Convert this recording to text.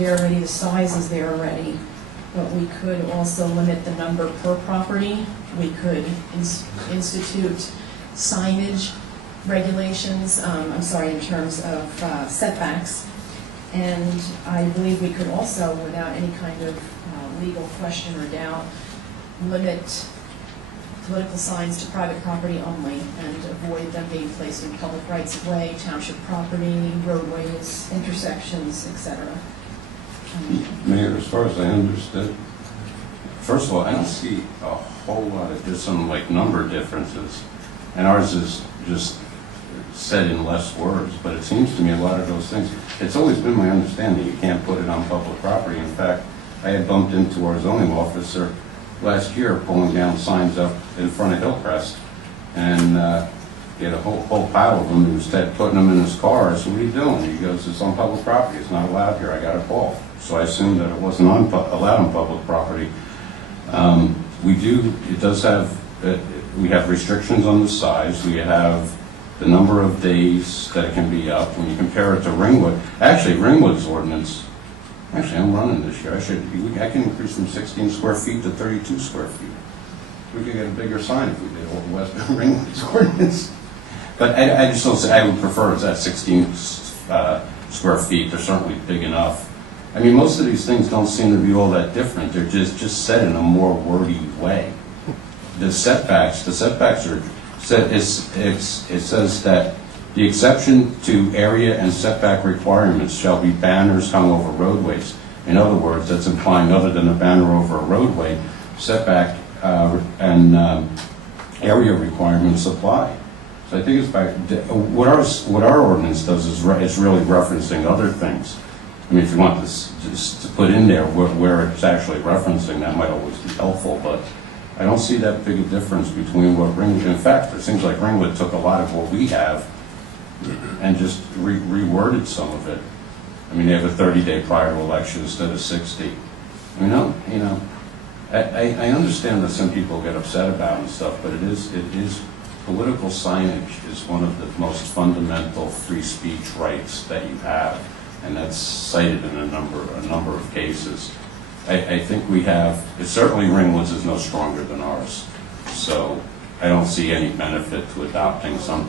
there already, the size is there already, but we could also limit the number per property. We could institute signage regulations, in terms of setbacks. And I believe we could also, without any kind of legal question or doubt, limit political signs to private property only and avoid them being placed in public rights of way, township property, roadways, intersections, etc. Mayor, as far as I understood, first of all, I don't see a whole lot of, there's some like number differences, and ours is just said in less words, but it seems to me a lot of those things, it's always been my understanding you can't put it on public property. In fact, I had bumped into our zoning officer last year pulling down signs up in front of Hillcrest, and he had a whole pile of them. He was putting them in his car. I said, "What are you doing?" He goes, "It's on public property. It's not allowed here. I got a call." So I assumed that it wasn't allowed on public property. We have restrictions on the size. We have the number of days that it can be up. When you compare it to Ringwood, actually Ringwood's ordinance, I'm running this year. I can increase from 16 square feet to 32 square feet. We could get a bigger sign if we did Old West Ringwood's ordinance. But I just don't say, I would prefer it's at 16 square feet. They're certainly big enough. I mean, most of these things don't seem to be all that different. They're just said in a more wordy way. The setbacks are said, it says that the exception to area and setback requirements shall be banners hung over roadways. In other words, that's implying other than a banner over a roadway, setback and area requirements apply. So I think it's back. What our ordinance does is really referencing other things. I mean, if you want this just to put in there where it's actually referencing, that might always be helpful, but I don't see that big a difference between what Ringwood, in fact, it seems like Ringwood took a lot of what we have and just reworded some of it. I mean, they have a 30-day prior to election instead of 60. I mean, I understand that some people get upset about and stuff, but it is political signage is one of the most fundamental free speech rights that you have, and that's cited in a number of cases. I think we have, certainly Ringwood's is no stronger than ours, so I don't see any benefit to adopting something